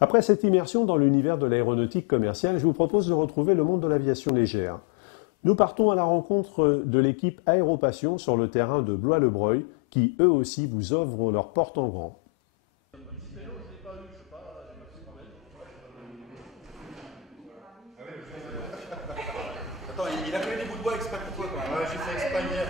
Après cette immersion dans l'univers de l'aéronautique commerciale, je vous propose de retrouver le monde de l'aviation légère. Nous partons à la rencontre de l'équipe Aéropassion sur le terrain de Blois-le-Breuil, qui eux aussi vous ouvrent leurs portes en grand. Attends, il a fait des bouts de bois exprès pour toi quand même. Ouais, j'ai fait exprès hier.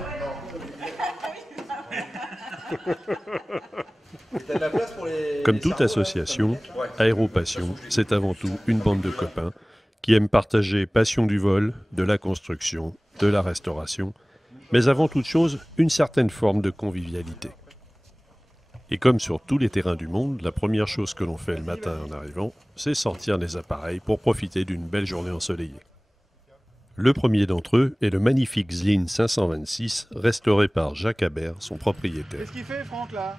Comme toute association, Aéropassion, c'est avant tout une bande de copains qui aiment partager passion du vol, de la construction, de la restauration, mais avant toute chose, une certaine forme de convivialité. Et comme sur tous les terrains du monde, la première chose que l'on fait le matin en arrivant, c'est sortir les appareils pour profiter d'une belle journée ensoleillée. Le premier d'entre eux est le magnifique Zlin 526, restauré par Jacques Habert, son propriétaire. Qu'est-ce qu'il fait, Franck, là?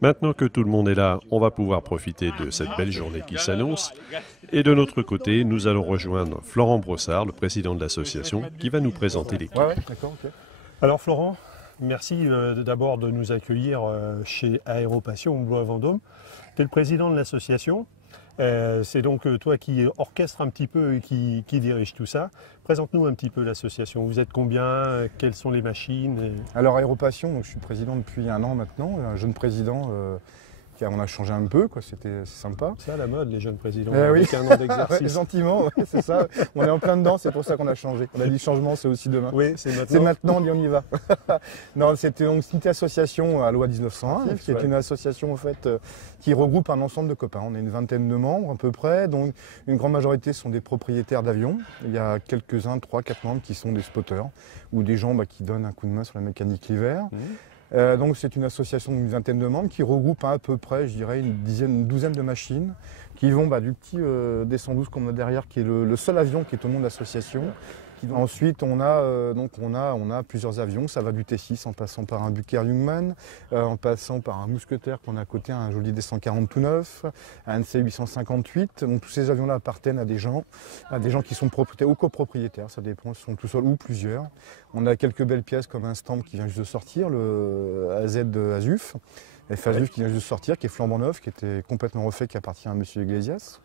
Maintenant que tout le monde est là, on va pouvoir profiter de cette belle journée qui s'annonce. Et de notre côté, nous allons rejoindre Florent Brossard, le président de l'association, qui va nous présenter l'équipe. Ouais, d'accord, ok. Alors Florent, merci d'abord de nous accueillir chez Aéropassion Blois-Vendôme. Tu es le président de l'association. C'est donc toi qui orchestre un petit peu et qui dirige tout ça. Présente-nous un petit peu l'association. Vous êtes combien? Quelles sont les machines? Alors Aéropassion, donc, je suis président depuis 1 an maintenant, un jeune président. On a changé un peu, c'est sympa. C'est à la mode, les jeunes présidents, oui. avec 1 an d'exercice. Ouais, gentiment, ouais, c'est ça. On est en plein dedans, c'est pour ça qu'on a changé. On a dit changement, c'est aussi demain. Oui, c'est maintenant. C'est maintenant, on y va. Non, c'était donc une association à loi 1901, qui est une association en fait, qui regroupe un ensemble de copains. On est une vingtaine de membres à peu près, donc une grande majorité sont des propriétaires d'avions. Il y a quelques-uns, 3-4 membres qui sont des spotters, ou des gens qui donnent un coup de main sur la mécanique l'hiver. Donc c'est une association d'une vingtaine de membres qui regroupe à peu près, je dirais, une douzaine de machines qui vont du petit D112 qu'on a derrière, qui est le seul avion qui est au nom de l'association. Ensuite, on a plusieurs avions, ça va du T6 en passant par un Bucaer Youngman, en passant par un Mousquetaire qu'on a à côté, un joli D140 tout neuf, un NC858. Donc tous ces avions-là appartiennent à des gens qui sont propriétaires ou copropriétaires, ça dépend, ils sont tout seuls ou plusieurs. On a quelques belles pièces comme un stand qui vient juste de sortir, le AZ Azuf, FAZUF qui vient juste de sortir, qui est flambant neuf, qui était complètement refait, qui appartient à M. Iglesias.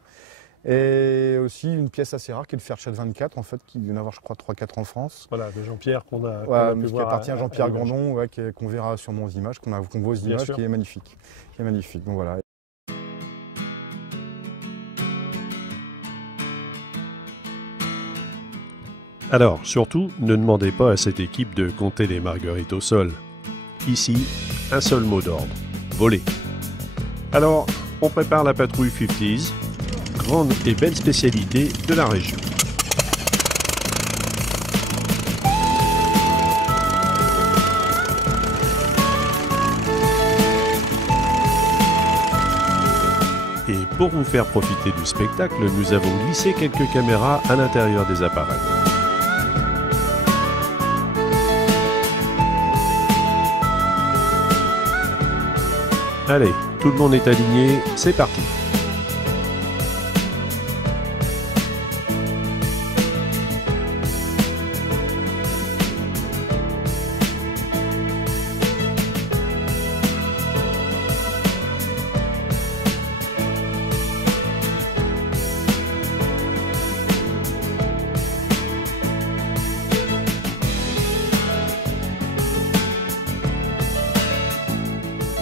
Et aussi une pièce assez rare qui est le Fairchild 24, en fait, qui vient d'avoir, je crois, 3-4 en France. Voilà, de Jean-Pierre qu'on a pu qui voir appartient à Jean-Pierre Grandon, qu'on verra sur nos images, qu'on voit aux images, qui est magnifique. Donc voilà. Alors, surtout, ne demandez pas à cette équipe de compter les marguerites au sol. Ici, un seul mot d'ordre, voler. Alors, on prépare la patrouille 50s, grande et belle spécialité de la région. Et pour vous faire profiter du spectacle, nous avons glissé quelques caméras à l'intérieur des appareils. Allez, tout le monde est aligné, c'est parti.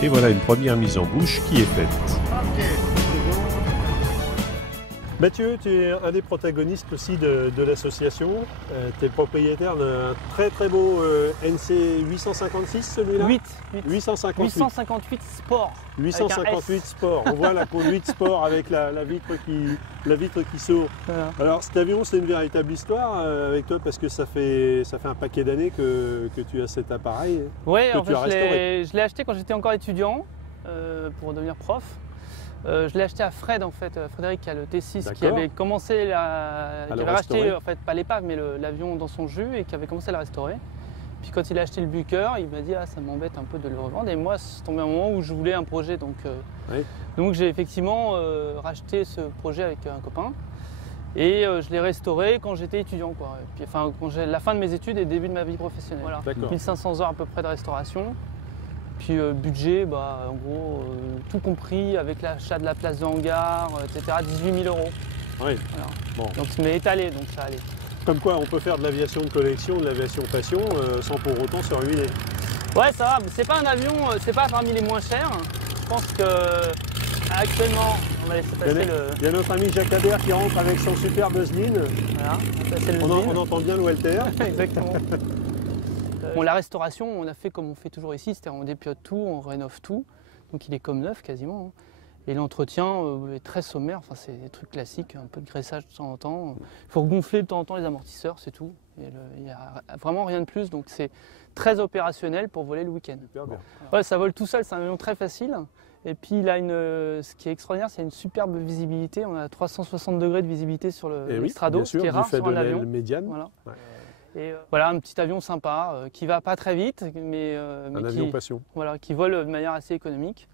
Et voilà une première mise en bouche qui est faite. Mathieu, tu es un des protagonistes aussi de l'association. Tu es le propriétaire d'un très beau NC 856, celui-là 858 Sport. 858 Sport. On voit la conduite Sport avec la vitre qui s'ouvre. Voilà. Alors cet avion, c'est une véritable histoire avec toi parce que ça fait un paquet d'années que tu as cet appareil. Oui, que en tu as fait, restauré. je l'ai acheté quand j'étais encore étudiant pour devenir prof. Je l'ai acheté à Fred, en fait, Frédéric, qui a le T6, qui avait commencé qui avait racheté, en fait, pas l'épave, mais l'avion dans son jus et qui avait commencé à la restaurer. Puis quand il a acheté le Bucaer, il m'a dit « Ah, ça m'embête un peu de le revendre ». Et moi, c'est tombé un moment où je voulais un projet. Donc j'ai effectivement racheté ce projet avec un copain. Et je l'ai restauré quand j'étais étudiant, quoi. Et puis, enfin, quand j'ai la fin de mes études et le début de ma vie professionnelle. Voilà. 1500 heures à peu près de restauration. puis budget, en gros, tout compris avec l'achat de la place de hangar, etc. 18 000 €. Oui. Voilà. Bon. Donc mais étalé, donc ça allait. Comme quoi on peut faire de l'aviation de collection, de l'aviation passion, sans pour autant se ruiner. Ouais, ça va, c'est pas un avion, c'est pas parmi les moins chers. Je pense que actuellement, on va laisser passer Il y a notre ami Jacques Habert qui rentre avec son super Buzzline. Voilà, on entend bien le Walter. Exactement. Bon, la restauration, on a fait comme on fait toujours ici, c'est-à-dire on dépiote tout, on rénove tout. Donc il est comme neuf quasiment. Et l'entretien est très sommaire, enfin, c'est des trucs classiques, un peu de graissage de temps en temps. Il faut gonfler de temps en temps les amortisseurs, c'est tout. Il n'y a vraiment rien de plus, donc c'est très opérationnel pour voler le week-end. Ouais, ça vole tout seul, c'est un avion très facile. Et puis il a ce qui est extraordinaire, c'est une superbe visibilité. On a 360 degrés de visibilité sur le Strado, ce qui est rare sur un avion. Médiane. Voilà. Ouais. Et voilà, un petit avion sympa, qui va pas très vite, mais avion passion. Voilà, qui vole de manière assez économique.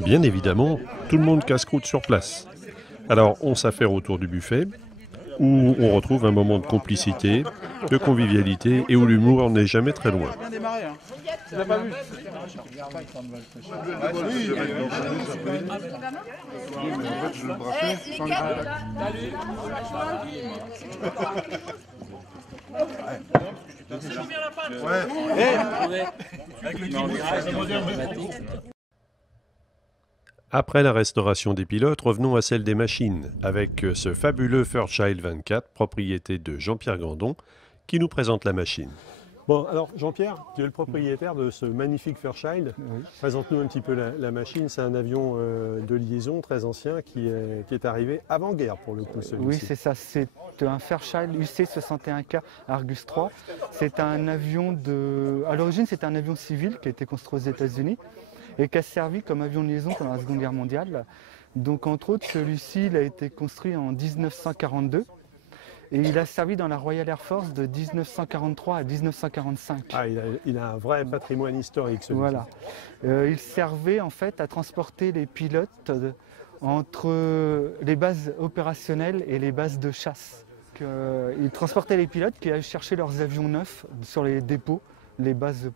Bien évidemment, tout le monde casse-croûte sur place. Alors on s'affaire autour du buffet, où on retrouve un moment de complicité, de convivialité et où l'humour n'est jamais très loin. Tu l'as pas vu? Après la restauration des pilotes, revenons à celle des machines, avec ce fabuleux Fairchild 24, propriété de Jean-Pierre Grandon, qui nous présente la machine. Bon, alors Jean-Pierre, tu es le propriétaire de ce magnifique Fairchild. Oui. Présente-nous un petit peu la machine. C'est un avion de liaison très ancien qui est arrivé avant-guerre pour le coup. Oui, c'est ça. C'est un Fairchild UC-61K Argus 3. C'est un avion à l'origine, c'est un avion civil qui a été construit aux États-Unis et qui a servi comme avion de liaison pendant la Seconde Guerre mondiale. Donc, entre autres, celui-ci il a été construit en 1942. Et il a servi dans la Royal Air Force de 1943 à 1945. Ah, il a un vrai patrimoine historique, celui-ci. Voilà. Il servait en fait à transporter les pilotes entre les bases opérationnelles et les bases de chasse. Il transportait les pilotes qui allaient chercher leurs avions neufs sur les dépôts, les bases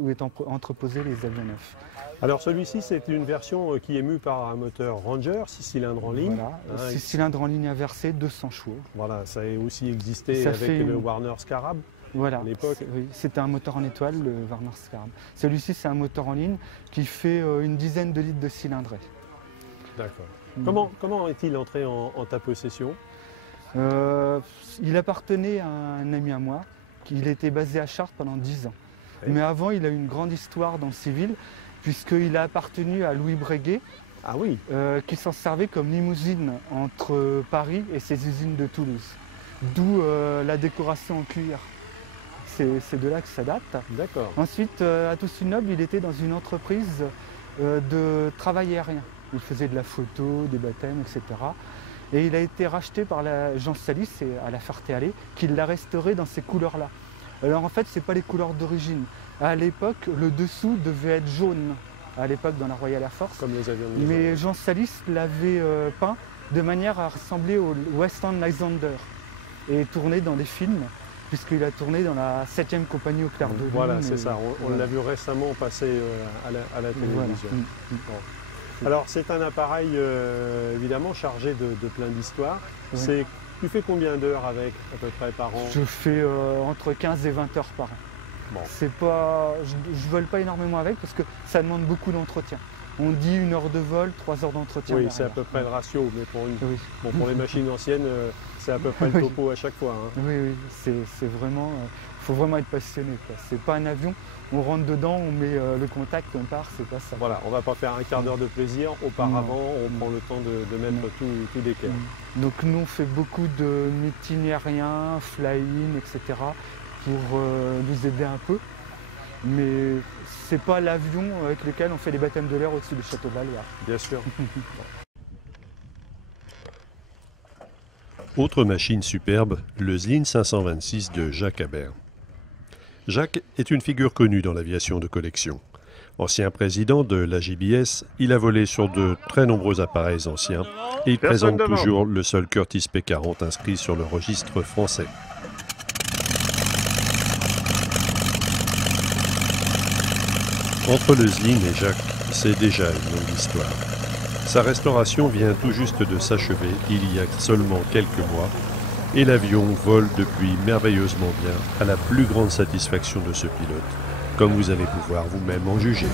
où étaient entreposés les avions neufs. Alors celui-ci, c'est une version qui est mue par un moteur Ranger, 6 cylindres en ligne. Voilà, 6 cylindres en ligne inversée, 200 chevaux. Voilà, ça a aussi existé avec le Warner Scarab à l'époque. Oui, c'était un moteur en étoile, le Warner Scarab. Celui-ci, c'est un moteur en ligne qui fait une dizaine de litres de cylindrée. D'accord. Comment est-il entré en ta possession? Il appartenait à un ami à moi. Il était basé à Chartres pendant 10 ans. Oui. Mais avant, il a eu une grande histoire dans le civil, puisqu'il a appartenu à Louis Breguet, qui s'en servait comme limousine entre Paris et ses usines de Toulouse. D'où la décoration en cuir. C'est de là que ça date. D'accord. Ensuite, à Toussus-Noble, il était dans une entreprise de travail aérien. Il faisait de la photo, des baptêmes, etc. Et il a été racheté par Jean Salis à la Ferté-Alais, qui l'a restauré dans ces couleurs-là. Alors en fait, ce n'est pas les couleurs d'origine. À l'époque, le dessous devait être jaune, à l'époque dans la Royal Air Force. Comme les avions. Mais Jean Salis l'avait peint de manière à ressembler au Western Lysander et tourné dans des films, puisqu'il a tourné dans la 7e compagnie au clair de lune. Voilà, c'est ça. On l'a vu récemment passer à la télévision. Voilà. Bon. Alors c'est un appareil évidemment chargé de plein d'histoires. Oui. Tu fais combien d'heures avec à peu près par an? Je fais entre 15 et 20 heures par an. Bon. Je ne vole pas énormément avec parce que ça demande beaucoup d'entretien. On dit 1 heure de vol, 3 heures d'entretien. Oui, c'est à peu près le ratio, mais pour les machines anciennes, c'est à peu près le topo à chaque fois. Hein. Oui, c'est vraiment... Il faut vraiment être passionné. C'est pas un avion, on rentre dedans, on met le contact, on part, c'est pas ça. Voilà, on va pas faire un quart d'heure de plaisir. Auparavant, on prend le temps de mettre tout d'équerre. Donc nous, on fait beaucoup de meetings aériens, fly-in, etc. pour nous aider un peu. Mais c'est pas l'avion avec lequel on fait les baptêmes de l'air au-dessus du château de la Loire. Bien sûr. Autre machine superbe, le Zlin 526 de Jacques Habert. Jacques est une figure connue dans l'aviation de collection. Ancien président de la JBS, il a volé sur de très nombreux appareils anciens et il présente toujours le seul Curtiss P-40 inscrit sur le registre français. Entre Lezline et Jacques, c'est déjà une longue histoire. Sa restauration vient tout juste de s'achever il y a seulement quelques mois et l'avion vole depuis merveilleusement bien à la plus grande satisfaction de ce pilote, comme vous allez pouvoir vous-même en juger.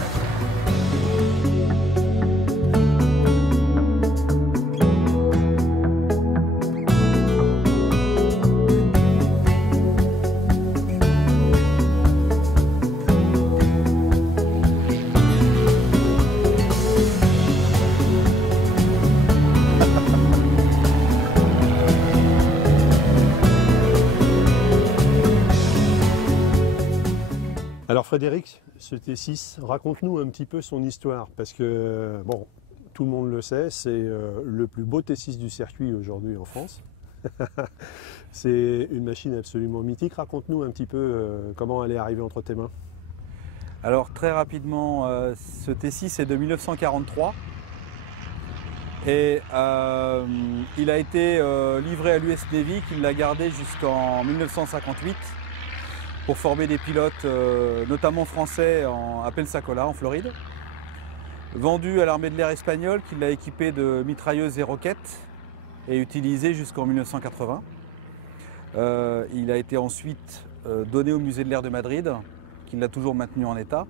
Alors Frédéric, ce T6, raconte-nous un petit peu son histoire, parce que, bon, tout le monde le sait, c'est le plus beau T6 du circuit aujourd'hui en France. C'est une machine absolument mythique. Raconte-nous un petit peu comment elle est arrivée entre tes mains. Alors très rapidement, ce T6 est de 1943 et il a été livré à l'US Navy qui l'a gardé jusqu'en 1958 pour former des pilotes, notamment français, à Pensacola, en Floride. Vendu à l'armée de l'air espagnole qui l'a équipé de mitrailleuses et roquettes et utilisé jusqu'en 1980. Il a été ensuite donné au musée de l'air de Madrid, qui l'a toujours maintenu en état,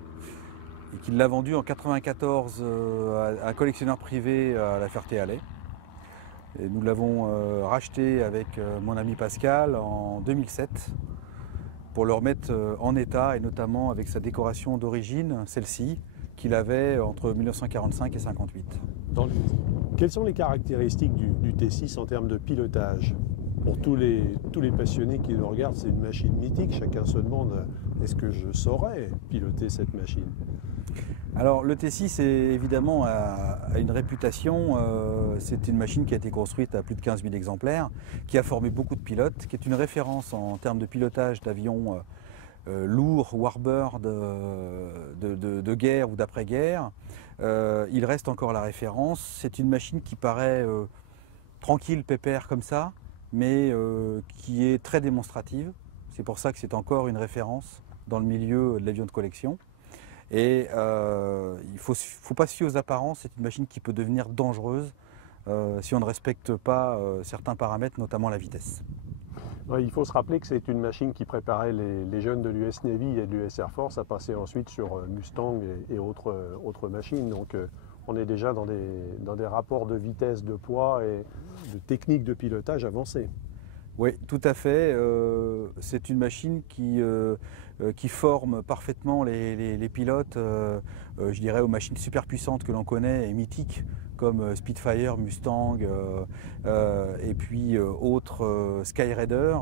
et qui l'a vendu en 1994 à un collectionneur privé à la Ferté-Alais. Et nous l'avons racheté avec mon ami Pascal en 2007 pour le remettre en état, et notamment avec sa décoration d'origine, celle-ci, qu'il avait entre 1945 et 1958. Quelles sont les caractéristiques du T6 en termes de pilotage? Pour tous les passionnés qui le regardent, c'est une machine mythique. Chacun se demande, est-ce que je saurais piloter cette machine? Alors le T6 évidemment a une réputation, c'est une machine qui a été construite à plus de 15 000 exemplaires, qui a formé beaucoup de pilotes, qui est une référence en termes de pilotage d'avions lourds, warbird, de guerre ou d'après-guerre. Il reste encore la référence. C'est une machine qui paraît tranquille, pépère comme ça, mais qui est très démonstrative. C'est pour ça que c'est encore une référence dans le milieu de l'avion de collection. Et il ne faut pas se fier aux apparences, c'est une machine qui peut devenir dangereuse si on ne respecte pas certains paramètres, notamment la vitesse. Ouais, il faut se rappeler que c'est une machine qui préparait les jeunes de l'US Navy et de l'US Air Force à passer ensuite sur Mustang et autres machines. Donc on est déjà dans des rapports de vitesse, de poids et de technique de pilotage avancée. Oui, tout à fait. C'est une machine qui forme parfaitement les pilotes, je dirais, aux machines super puissantes que l'on connaît et mythiques, comme Spitfire, Mustang, et puis autres Skyraider.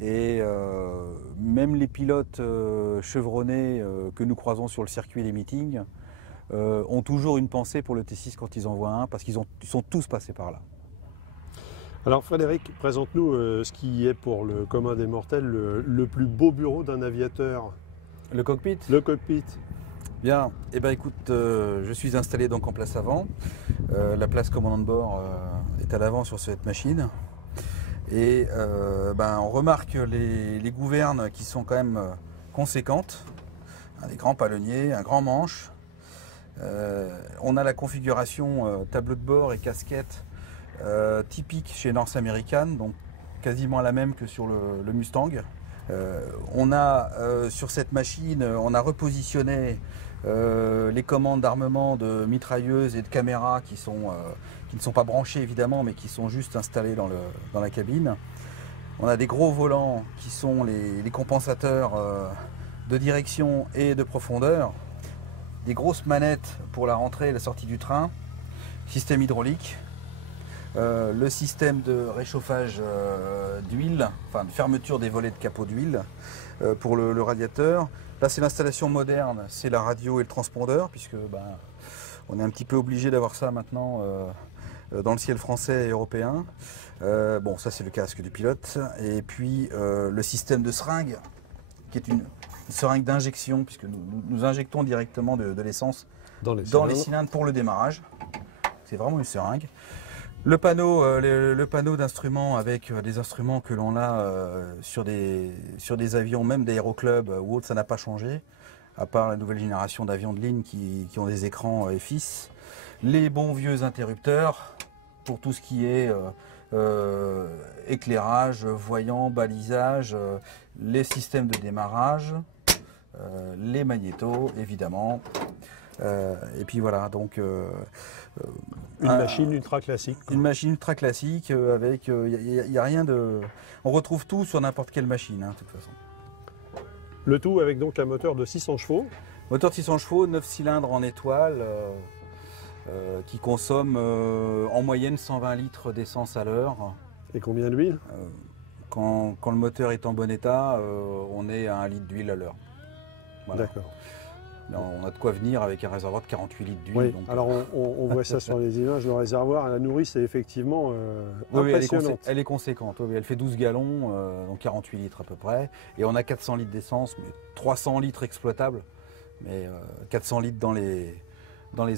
Et même les pilotes chevronnés que nous croisons sur le circuit des meetings ont toujours une pensée pour le T6 quand ils en voient un, parce qu'ils sont tous passés par là. Alors Frédéric, présente-nous ce qui est pour le commun des mortels le plus beau bureau d'un aviateur. Le cockpit ? Le cockpit. Bien, eh ben, écoute, je suis installé donc en place avant. La place commandant de bord est à l'avant sur cette machine. Et on remarque les gouvernes qui sont quand même conséquentes. Des grands palonniers, un grand manche. On a la configuration tableau de bord et casquette typique chez North American, donc quasiment la même que sur le Mustang. On a sur cette machine, on a repositionné les commandes d'armement de mitrailleuses et de caméras qui ne sont pas branchées évidemment, mais qui sont juste installées dans la cabine. On a des gros volants qui sont les compensateurs de direction et de profondeur. Des grosses manettes pour la rentrée et la sortie du train. Système hydraulique. Le système de réchauffage d'huile, enfin de fermeture des volets de capot d'huile pour le radiateur. Là c'est l'installation moderne, c'est la radio et le transpondeur, puisque on est un petit peu obligé d'avoir ça maintenant dans le ciel français et européen. Bon, ça c'est le casque du pilote. Et puis le système de seringue, qui est une seringue d'injection, puisque nous injectons directement de l'essence dans les cylindres pour le démarrage. C'est vraiment une seringue. Le panneau d'instruments avec des instruments que l'on a sur des avions, même d'aéroclub ou autres, ça n'a pas changé. à part la nouvelle génération d'avions de ligne qui ont des écrans FX, les bons vieux interrupteurs pour tout ce qui est éclairage, voyant, balisage, les systèmes de démarrage, les magnétos évidemment. Et puis voilà, donc une machine ultra classique. Une machine ultra classique avec, il n'y a rien de... On retrouve tout sur n'importe quelle machine, hein, de toute façon. Le tout avec donc un moteur de 600 chevaux. Moteur de 600 chevaux, 9 cylindres en étoile, qui consomme en moyenne 120 litres d'essence à l'heure. Et combien d'huile? Quand le moteur est en bon état, on est à 1 litre d'huile à l'heure. Voilà. D'accord. On a de quoi venir avec un réservoir de 48 litres d'huile. Oui, alors on voit ça sur les images, le réservoir, la nourrice est effectivement impressionnante. Elle est conséquente, oui, elle fait 12 gallons, donc 48 litres à peu près. Et on a 400 litres d'essence, mais 300 litres exploitables, mais 400 litres dans les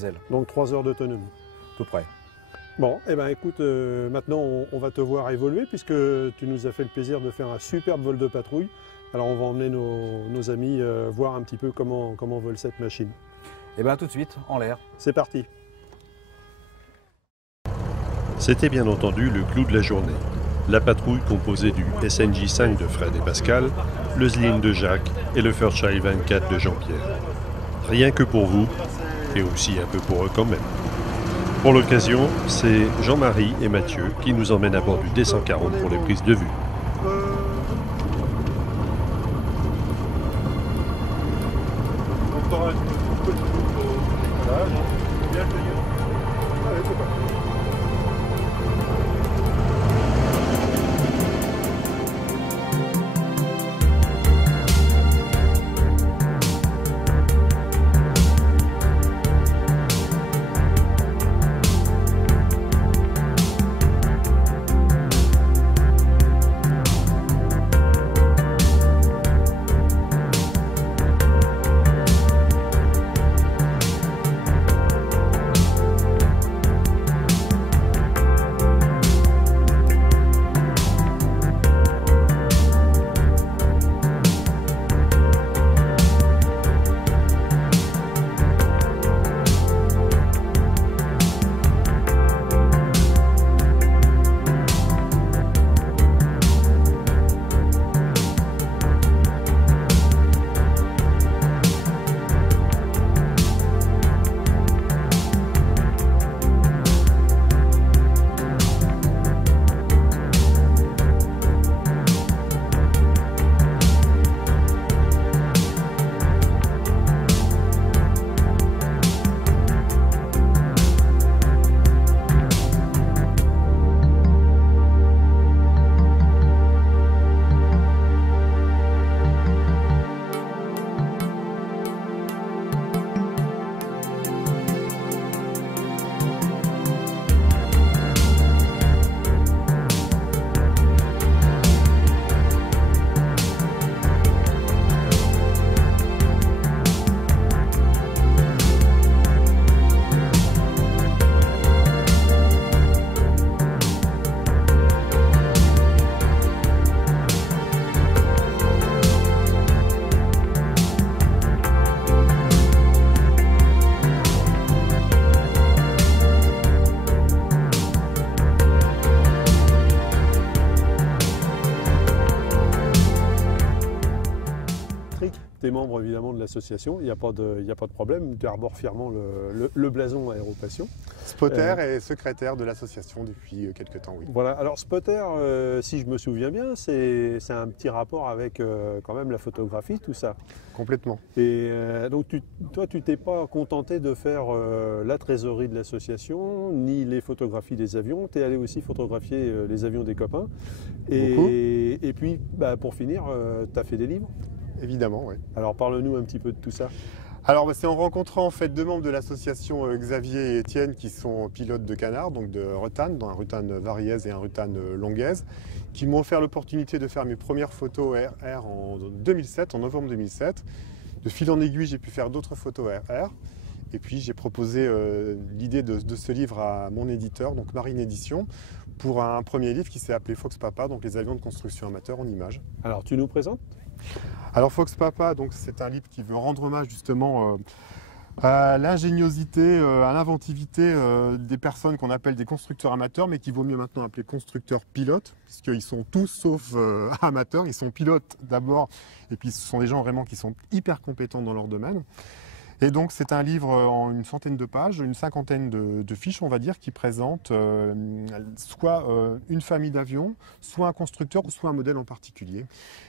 ailes. Donc 3 heures d'autonomie. À peu près. Bon, eh ben écoute, maintenant on va te voir évoluer puisque tu nous as fait le plaisir de faire un superbe vol de patrouille. Alors on va emmener nos amis voir un petit peu comment vole cette machine. Et bien tout de suite, en l'air. C'est parti. C'était bien entendu le clou de la journée. La patrouille composée du SNJ-5 de Fred et Pascal, le Zlin de Jacques et le Fairchild 24 de Jean-Pierre. Rien que pour vous, et aussi un peu pour eux quand même. Pour l'occasion, c'est Jean-Marie et Mathieu qui nous emmènent à bord du D140 pour les prises de vue. Tu es membre évidemment de l'association, il n'y a pas de problème, tu arbores fièrement le blason Aéropassion. Spotter est secrétaire de l'association depuis quelques temps, oui. Voilà, alors Spotter, si je me souviens bien, c'est un petit rapport avec quand même la photographie, tout ça. Complètement. Et donc toi, tu t'es pas contenté de faire la trésorerie de l'association, ni les photographies des avions, tu es allé aussi photographier les avions des copains. Et puis, pour finir, tu as fait des livres. Évidemment, oui. Alors parle-nous un petit peu de tout ça. Alors c'est en rencontrant en fait deux membres de l'association, Xavier et Étienne, qui sont pilotes de canard, donc de Rutan, un Rutan Variez et un Rutan Longuez, qui m'ont offert l'opportunité de faire mes premières photos RR en 2007, en novembre 2007. De fil en aiguille, j'ai pu faire d'autres photos RR. Et puis j'ai proposé l'idée de ce livre à mon éditeur, donc Marine Édition, pour un premier livre qui s'est appelé Fox Papa, donc les avions de construction amateur en images. Alors tu nous présentes ? Alors Fox Papa, c'est un livre qui veut rendre hommage justement à l'ingéniosité, à l'inventivité des personnes qu'on appelle des constructeurs amateurs, mais qu'il vaut mieux maintenant appeler constructeurs pilotes, puisqu'ils sont tous sauf amateurs, ils sont pilotes d'abord, et puis ce sont des gens vraiment qui sont hyper compétents dans leur domaine. Et donc c'est un livre en une centaine de pages, une cinquantaine de fiches, on va dire, qui présentent soit une famille d'avions, soit un constructeur, ou soit un modèle en particulier,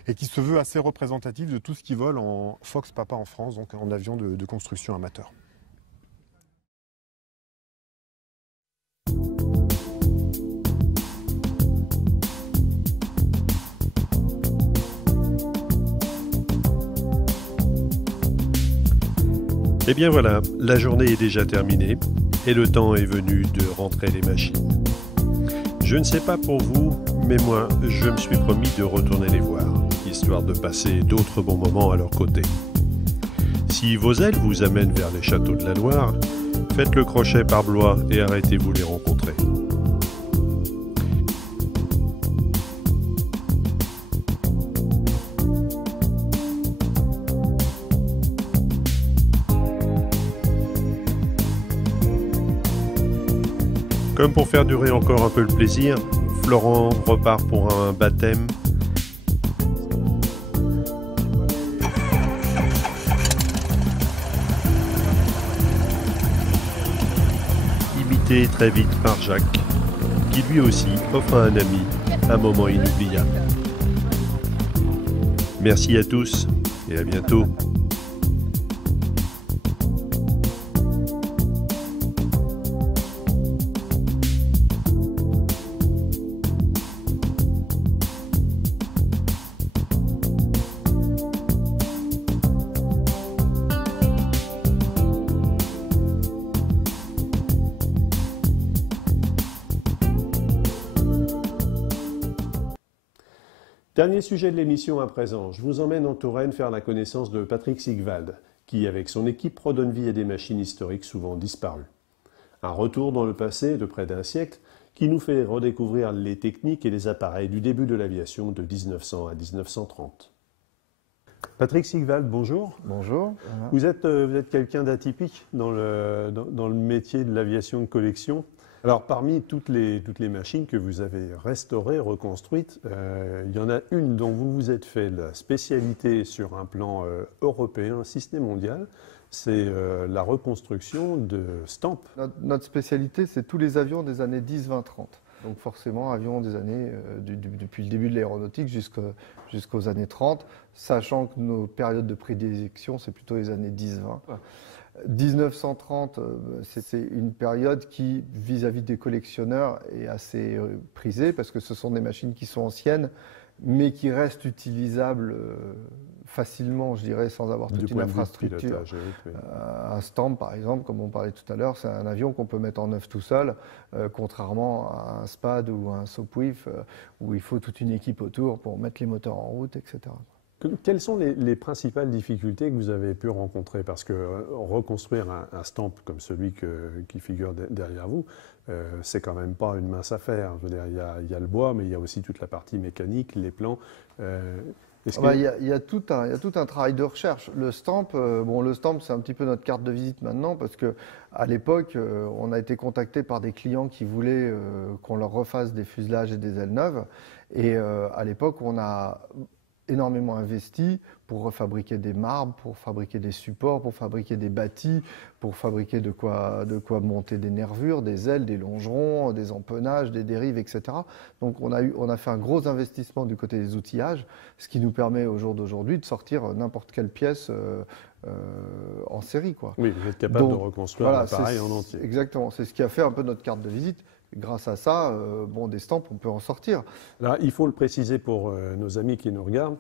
et qui se veut assez représentatif de tout ce qui vole en Fox Papa en France, donc en avion de construction amateur. Et bien voilà, la journée est déjà terminée et le temps est venu de rentrer les machines. Je ne sais pas pour vous, mais moi, je me suis promis de retourner les voir, histoire de passer d'autres bons moments à leur côté. Si vos ailes vous amènent vers les châteaux de la Loire, faites le crochet par Blois et arrêtez-vous les rencontrer. Comme pour faire durer encore un peu le plaisir, Florent repart pour un baptême. Imité très vite par Jacques, qui lui aussi offre à un ami un moment inoubliable. Merci à tous et à bientôt. Dernier sujet de l'émission à présent, je vous emmène en Touraine faire la connaissance de Patrick Sigwald, qui avec son équipe redonne vie à des machines historiques souvent disparues. Un retour dans le passé de près d'un siècle qui nous fait redécouvrir les techniques et les appareils du début de l'aviation de 1900 à 1930. Patrick Sigwald, bonjour. Bonjour. Vous êtes quelqu'un d'atypique dans le métier de l'aviation de collection. Alors, parmi toutes les machines que vous avez restaurées, reconstruites, il y en a une dont vous vous êtes fait la spécialité sur un plan européen, si ce n'est mondial, c'est la reconstruction de Stamp. Notre spécialité, c'est tous les avions des années 10, 20, 30. Donc forcément, avions des années, depuis le début de l'aéronautique jusqu'aux années 30, sachant que nos périodes de prédilection, c'est plutôt les années 10, 20. 1930, c'est une période qui, vis-à-vis des collectionneurs, est assez prisée parce que ce sont des machines qui sont anciennes, mais qui restent utilisables facilement, je dirais, sans avoir toute une infrastructure. Un Stamp, par exemple, comme on parlait tout à l'heure, c'est un avion qu'on peut mettre en œuvre tout seul, contrairement à un SPAD ou un Sopwith, où il faut toute une équipe autour pour mettre les moteurs en route, etc. Quelles sont les principales difficultés que vous avez pu rencontrer? Parce que reconstruire un Stamp comme celui qui figure derrière vous, c'est quand même pas une mince affaire. Je veux dire, il y a le bois, mais il y a aussi toute la partie mécanique, les plans. Il y a tout un travail de recherche. Le Stamp, le Stamp, c'est un petit peu notre carte de visite maintenant, parce qu'à l'époque, on a été contacté par des clients qui voulaient qu'on leur refasse des fuselages et des ailes neuves. Et à l'époque, on a énormément investi pour refabriquer des marbres, pour fabriquer des supports, pour fabriquer des bâtis, pour fabriquer de quoi monter des nervures, des ailes, des longerons, des empennages, des dérives, etc. Donc on a fait un gros investissement du côté des outillages, ce qui nous permet au jour d'aujourd'hui de sortir n'importe quelle pièce en série, quoi. Oui, vous êtes capable de reconstruire l'appareil en entier. Exactement, c'est ce qui a fait un peu notre carte de visite. Grâce à ça, des Stamp, on peut en sortir. Alors, il faut le préciser pour nos amis qui nous regardent.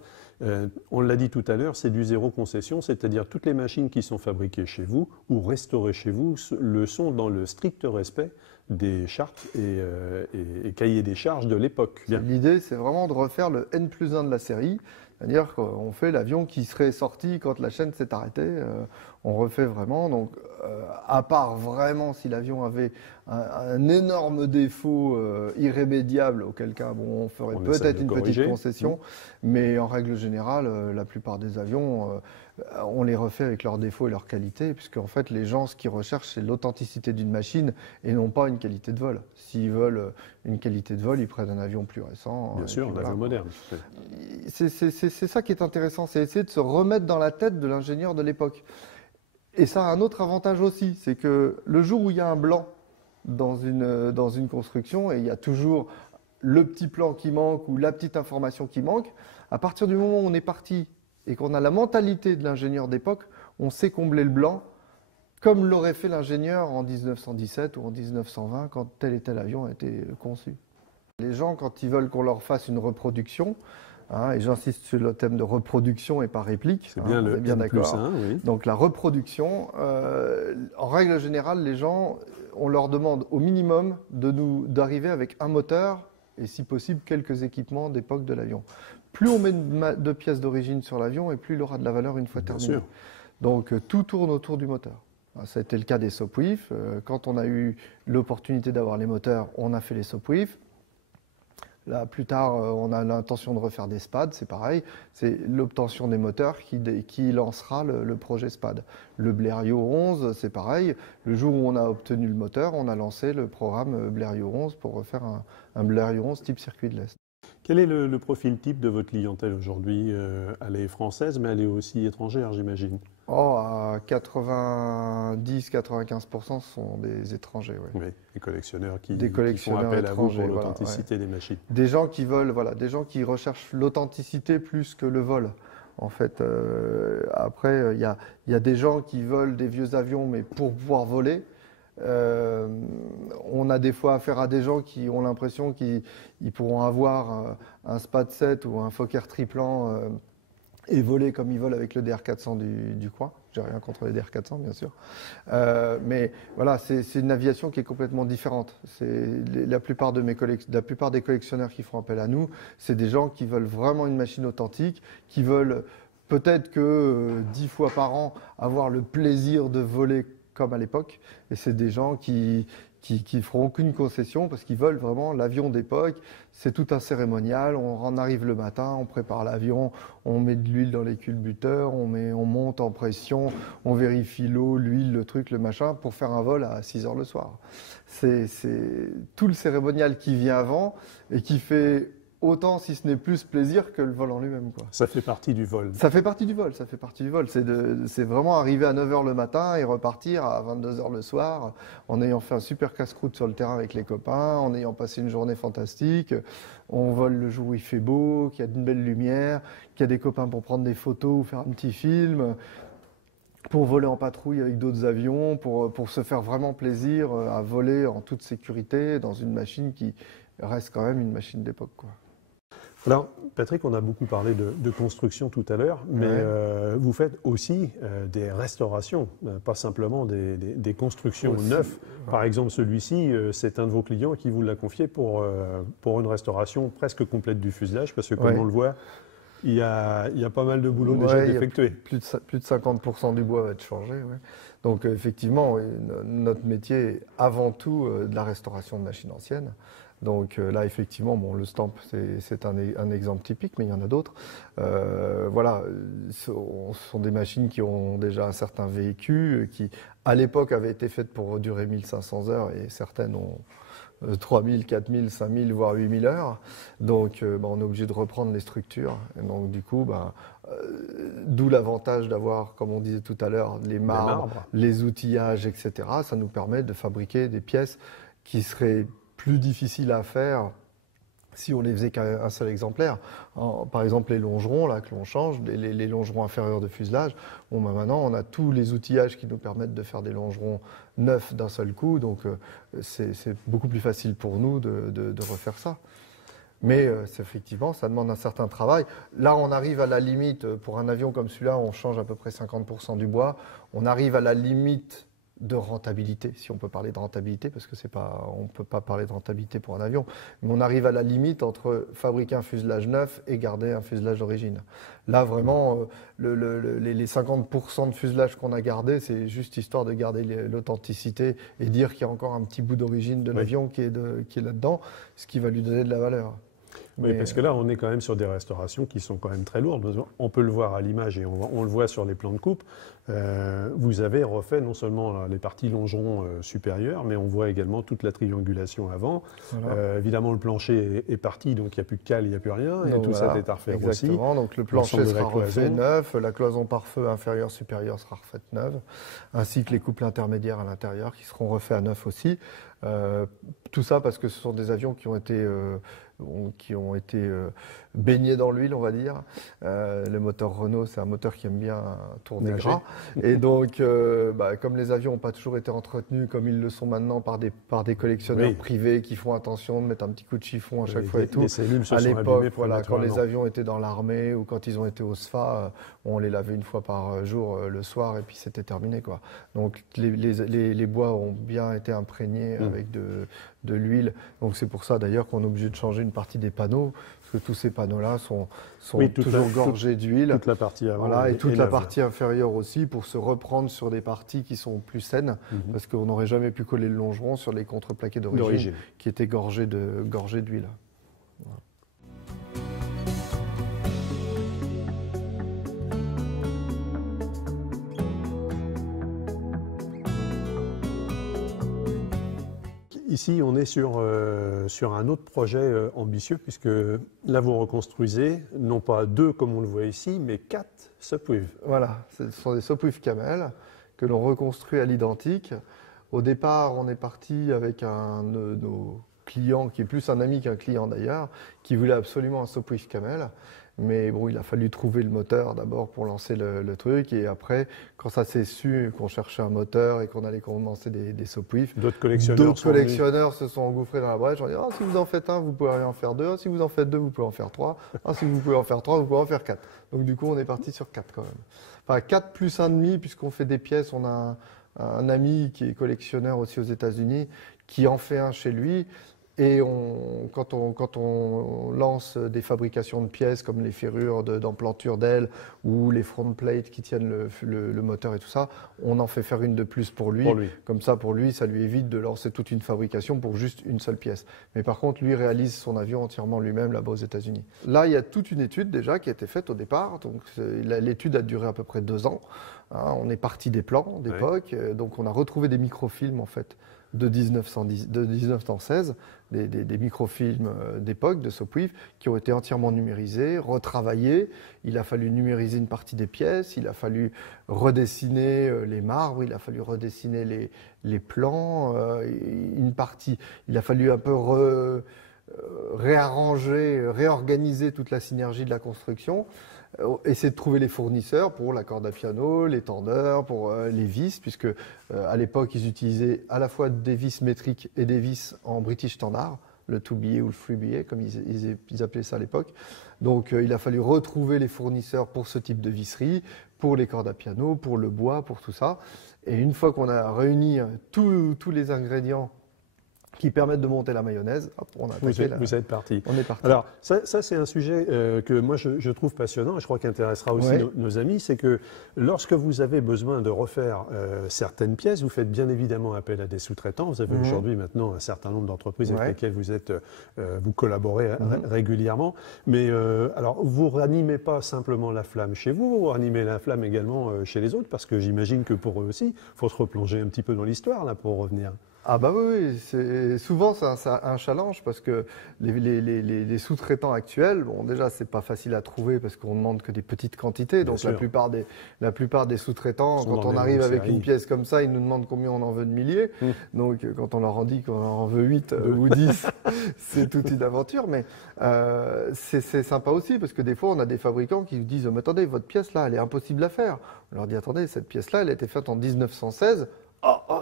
On l'a dit tout à l'heure, c'est du zéro concession, c'est-à-dire toutes les machines qui sont fabriquées chez vous ou restaurées chez vous le sont dans le strict respect des chartes et cahiers des charges de l'époque. L'idée, c'est vraiment de refaire le N+1 de la série, c'est-à-dire qu'on fait l'avion qui serait sorti quand la chaîne s'est arrêtée. On refait vraiment. Donc, à part vraiment si l'avion avait un énorme défaut irrémédiable, auquel cas bon, on ferait peut-être une petite concession, mais en règle générale, la plupart des avions, on les refait avec leurs défauts et leurs qualités, puisque en fait les gens, ce qu'ils recherchent, c'est l'authenticité d'une machine et non pas une qualité de vol. S'ils veulent une qualité de vol, ils prennent un avion plus récent. Bien sûr, un avion moderne. C'est ça qui est intéressant, c'est essayer de se remettre dans la tête de l'ingénieur de l'époque. Et ça a un autre avantage aussi, c'est que le jour où il y a un blanc dans une construction, et il y a toujours le petit plan qui manque ou la petite information qui manque, à partir du moment où on est parti et qu'on a la mentalité de l'ingénieur d'époque, on sait combler le blanc comme l'aurait fait l'ingénieur en 1917 ou en 1920 quand tel et tel avion a été conçu. Les gens, quand ils veulent qu'on leur fasse une reproduction, et j'insiste sur le thème de reproduction et pas réplique. C'est bien, bien d'accord. Oui. Donc la reproduction, en règle générale, les gens, on leur demande au minimum d'arriver avec un moteur et si possible quelques équipements d'époque de l'avion. Plus on met de pièces d'origine sur l'avion et plus il aura de la valeur une fois terminé. Bien sûr. Donc tout tourne autour du moteur. Ça a été le cas des Sopwith. Quand on a eu l'opportunité d'avoir les moteurs, on a fait les Sopwith. Là, plus tard, on a l'intention de refaire des SPAD, c'est pareil. C'est l'obtention des moteurs qui lancera le projet SPAD. Le Blériot 11, c'est pareil. Le jour où on a obtenu le moteur, on a lancé le programme Blériot 11 pour refaire un Blériot 11 type circuit de l'Est. Quel est le profil type de votre clientèle aujourd'hui? Elle est française, mais elle est aussi étrangère, j'imagine. À 90-95% sont des étrangers. Oui, des collectionneurs qui font appel à vous pour l'authenticité des machines. Des gens qui veulent, des gens qui recherchent l'authenticité plus que le vol. En fait, après, il y a des gens qui veulent des vieux avions, mais pour pouvoir voler. On a des fois affaire à des gens qui ont l'impression qu'ils pourront avoir un SPAD 7 ou un Fokker triplan et voler comme ils volent avec le DR400 du coin. J'ai rien contre les DR400, bien sûr. Mais voilà, c'est une aviation qui est complètement différente. La plupart des collectionneurs qui font appel à nous, c'est des gens qui veulent vraiment une machine authentique, qui veulent peut-être que 10 fois par an avoir le plaisir de voler comme à l'époque. Et c'est des gens qui feront aucune concession parce qu'ils veulent vraiment l'avion d'époque. C'est tout un cérémonial. On en arrive le matin, on prépare l'avion, on met de l'huile dans les culbuteurs, on monte en pression, on vérifie l'eau, l'huile, le truc, le machin, pour faire un vol à 6 heures le soir. C'est tout le cérémonial qui vient avant et qui fait autant, si ce n'est plus, plaisir que le vol en lui-même. Ça fait partie du vol. Ça fait partie du vol. C'est vraiment arriver à 9h le matin et repartir à 22h le soir en ayant fait un super casse-croûte sur le terrain avec les copains, en ayant passé une journée fantastique. On vole le jour où il fait beau, qu'il y a une belle lumière, qu'il y a des copains pour prendre des photos ou faire un petit film, pour voler en patrouille avec d'autres avions, pour se faire vraiment plaisir à voler en toute sécurité dans une machine qui reste quand même une machine d'époque, Alors, Patrick, on a beaucoup parlé de construction tout à l'heure, mais vous faites aussi des restaurations, pas simplement des constructions neuves. Par exemple, celui-ci, c'est un de vos clients qui vous l'a confié pour une restauration presque complète du fuselage, parce que comme on le voit, il y a pas mal de boulot déjà effectué. Plus de 50% du bois va être changé. Donc effectivement, notre métier est avant tout de la restauration de machines anciennes. Donc là, effectivement, le Stamp, c'est un exemple typique, mais il y en a d'autres. Voilà, ce sont des machines qui ont déjà un certain vécu, qui, à l'époque, avaient été faites pour durer 1500 heures, et certaines ont 3000, 4000, 5000, voire 8000 heures. Donc, on est obligé de reprendre les structures. Et donc, du coup, d'où l'avantage d'avoir, comme on disait tout à l'heure, les marbres, les outillages, etc. Ça nous permet de fabriquer des pièces qui seraient plus difficile à faire si on les faisait qu'un seul exemplaire. Par exemple, les longerons là, que l'on change, les longerons inférieurs de fuselage, maintenant on a tous les outillages qui nous permettent de faire des longerons neufs d'un seul coup, donc c'est beaucoup plus facile pour nous de refaire ça. Mais effectivement, ça demande un certain travail. Là, on arrive à la limite, pour un avion comme celui-là, on change à peu près 50% du bois, on arrive à la limite de rentabilité, si on peut parler de rentabilité, parce que on ne peut pas parler de rentabilité pour un avion, mais on arrive à la limite entre fabriquer un fuselage neuf et garder un fuselage d'origine. Là, vraiment, les 50% de fuselage qu'on a gardé, c'est juste histoire de garder l'authenticité et dire qu'il y a encore un petit bout d'origine de l'avion qui est là-dedans, ce qui va lui donner de la valeur. Oui, parce que là, on est quand même sur des restaurations qui sont quand même très lourdes. On peut le voir à l'image et on le voit sur les plans de coupe. Vous avez refait non seulement les parties longerons supérieures, mais on voit également toute la triangulation avant. Voilà. Évidemment, le plancher est parti, donc il n'y a plus de cale, il n'y a plus rien. Et donc, tout ça est à refaire aussi. Exactement, donc le plancher sera refait neuf, la cloison pare-feu inférieure, supérieure sera refaite neuve, ainsi que les couples intermédiaires à l'intérieur qui seront refaits à neuf aussi. Tout ça parce que ce sont des avions qui ont été baignés dans l'huile, on va dire. Le moteur Renault, c'est un moteur qui aime bien tourner gras. Et donc, comme les avions n'ont pas toujours été entretenus comme ils le sont maintenant par des collectionneurs privés qui font attention de mettre un petit coup de chiffon à chaque fois et tout. À l'époque, quand les avions étaient dans l'armée ou quand ils ont été au SFA, on les lavait une fois par jour le soir et puis c'était terminé, quoi. Donc les bois ont bien été imprégnés avec de l'huile. Donc c'est pour ça d'ailleurs qu'on est obligé de changer une partie des panneaux, parce que tous ces panneaux-là sont toujours gorgés d'huile. Toute la partie avant. Voilà, et toute la partie inférieure aussi, pour se reprendre sur des parties qui sont plus saines, parce qu'on n'aurait jamais pu coller le longeron sur les contreplaqués d'origine qui étaient gorgés d'huile. Voilà. Ici, on est sur un autre projet ambitieux, puisque là, vous reconstruisez, non pas 2 comme on le voit ici, mais 4 Sopwith. Voilà, ce sont des Sopwith Camel que l'on reconstruit à l'identique. Au départ, on est parti avec un de nos clients, qui est plus un ami qu'un client d'ailleurs, qui voulait absolument un Sopwith Camel. Mais bon, il a fallu trouver le moteur d'abord pour lancer le truc. Et après, quand ça s'est su qu'on cherchait un moteur et qu'on allait commencer des Sopwith, d'autres collectionneurs se sont engouffrés dans la brèche. On dit, si vous en faites un, vous pouvez en faire 2. Si vous en faites 2, vous pouvez en faire 3. Si vous pouvez en faire 3, vous pouvez en faire 4. Donc du coup, on est parti sur 4 quand même. Enfin, 4 plus 1,5, puisqu'on fait des pièces. On a un ami qui est collectionneur aussi aux États-Unis, qui en fait un chez lui. Et quand on lance des fabrications de pièces comme les ferrures d'emplanture d'ailes ou les front plates qui tiennent le moteur et tout ça, on en fait faire une de plus pour lui. Comme ça, pour lui, ça lui évite de lancer toute une fabrication pour juste une seule pièce. Mais par contre, lui réalise son avion entièrement lui-même là-bas aux États-Unis. Là, il y a toute une étude déjà qui a été faite au départ. Donc, l'étude a duré à peu près 2 ans. On est parti des plans d'époque. Donc, on a retrouvé des microfilms en fait de 1916, des microfilms d'époque de Sopwith qui ont été entièrement numérisés, retravaillés. Il a fallu numériser une partie des pièces, il a fallu redessiner les marbres, il a fallu redessiner les plans, une partie. Il a fallu un peu réorganiser toute la synergie de la construction. Essayer de trouver les fournisseurs pour la corde à piano, les tendeurs, pour les vis, puisque à l'époque, ils utilisaient à la fois des vis métriques et des vis en British Standard, le 2 billet ou le 3 billet, comme ils appelaient ça à l'époque. Donc, il a fallu retrouver les fournisseurs pour ce type de visserie, pour les cordes à piano, pour le bois, pour tout ça. Et une fois qu'on a réuni tous les ingrédients qui permettent de monter la mayonnaise, hop, on a attaqué. Vous êtes parti. On est parti. Alors, ça c'est un sujet que moi je trouve passionnant et je crois qu'il intéressera aussi nos amis, c'est que lorsque vous avez besoin de refaire certaines pièces, vous faites bien évidemment appel à des sous-traitants. Vous avez aujourd'hui maintenant un certain nombre d'entreprises avec lesquelles vous collaborez régulièrement. Mais alors, vous ranimez pas simplement la flamme chez vous, vous ranimez la flamme également chez les autres, parce que j'imagine que pour eux aussi, il faut se replonger un petit peu dans l'histoire là pour revenir. Ah bah oui, souvent c'est un challenge parce que les sous-traitants actuels, bon déjà c'est pas facile à trouver parce qu'on demande que des petites quantités, donc la plupart des sous-traitants, quand on arrive avec une pièce comme ça, ils nous demandent combien on en veut de milliers, donc quand on leur en dit qu'on en veut 8 ou 10, c'est toute une aventure, mais c'est sympa aussi parce que des fois on a des fabricants qui nous disent mais attendez, votre pièce là elle est impossible à faire. On leur dit attendez, cette pièce là elle a été faite en 1916.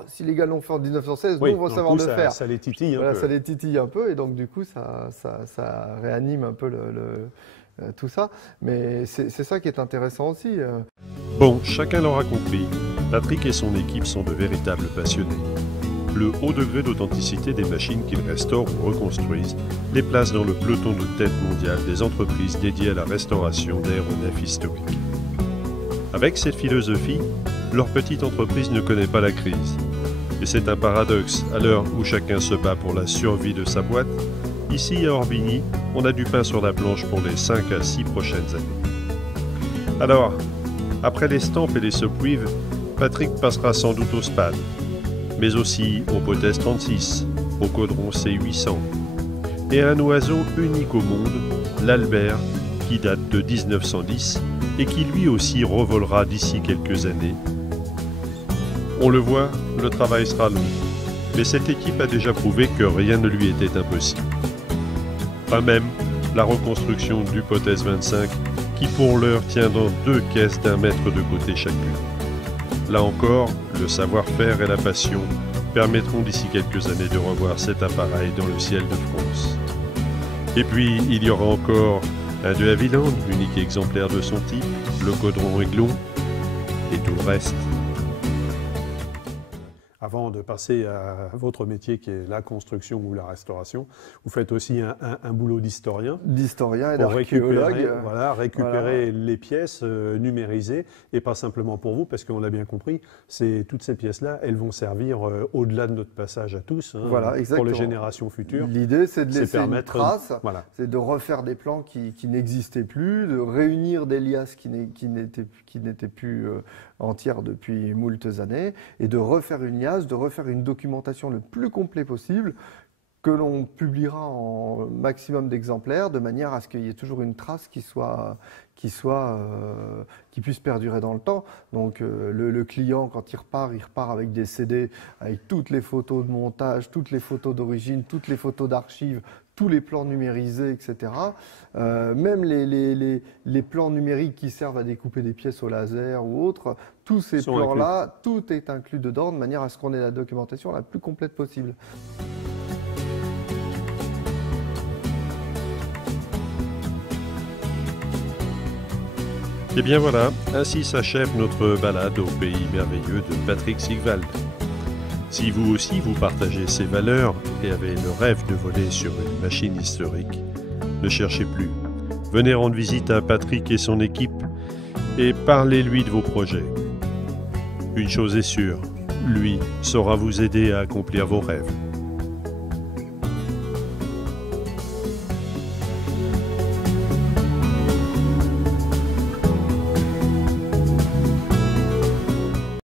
Si les gars l'ont fait en 1916, nous on va savoir le faire. Ça les titille un peu. Ça les titille un peu et donc du coup ça réanime un peu tout ça. Mais c'est ça qui est intéressant aussi. Bon, chacun l'aura compris. Patrick et son équipe sont de véritables passionnés. Le haut degré d'authenticité des machines qu'ils restaurent ou reconstruisent les place dans le peloton de tête mondial des entreprises dédiées à la restauration d'aéronefs historiques. Avec cette philosophie, leur petite entreprise ne connaît pas la crise. Et c'est un paradoxe, à l'heure où chacun se bat pour la survie de sa boîte. Ici, à Orbigny, on a du pain sur la planche pour les 5 à 6 prochaines années. Alors, après les Stampes et les Sopwith, Patrick passera sans doute au SPAD, mais aussi au Potez 36, au Caudron C800, et à un oiseau unique au monde, l'Albert, qui date de 1910 et qui lui aussi revolera d'ici quelques années. On le voit, le travail sera long, mais cette équipe a déjà prouvé que rien ne lui était impossible. Pas même la reconstruction du Potez 25, qui pour l'heure tient dans 2 caisses d'1 mètre de côté chacune. Là encore, le savoir-faire et la passion permettront d'ici quelques années de revoir cet appareil dans le ciel de France. Et puis, il y aura encore un de Havilland, unique exemplaire de son type, le Caudron Aiglon, et tout le reste. Avant de passer à votre métier qui est la construction ou la restauration, vous faites aussi un boulot d'historien. D'historien et d'archéologue. Récupérer les pièces, numériser, et pas simplement pour vous, parce qu'on l'a bien compris, toutes ces pièces-là, elles vont servir au-delà de notre passage à tous, pour les générations futures. L'idée, c'est de laisser une trace, c'est de refaire des plans qui n'existaient plus, de réunir des liasses qui n'étaient plus entières depuis moultes années, et de refaire une liasse, de refaire une documentation le plus complet possible, que l'on publiera en maximum d'exemplaires, de manière à ce qu'il y ait toujours une trace qui puisse perdurer dans le temps. Donc le client, quand il repart avec des CD, avec toutes les photos de montage, toutes les photos d'origine, toutes les photos d'archives, tous les plans numérisés, etc. Même les plans numériques qui servent à découper des pièces au laser ou autres, tous ces plans-là, tout est inclus dedans, de manière à ce qu'on ait la documentation la plus complète possible. Et bien voilà, ainsi s'achève notre balade au pays merveilleux de Patrick Sigwald. Si vous aussi vous partagez ces valeurs et avez le rêve de voler sur une machine historique, ne cherchez plus. Venez rendre visite à Patrick et son équipe et parlez-lui de vos projets. Une chose est sûre, lui saura vous aider à accomplir vos rêves.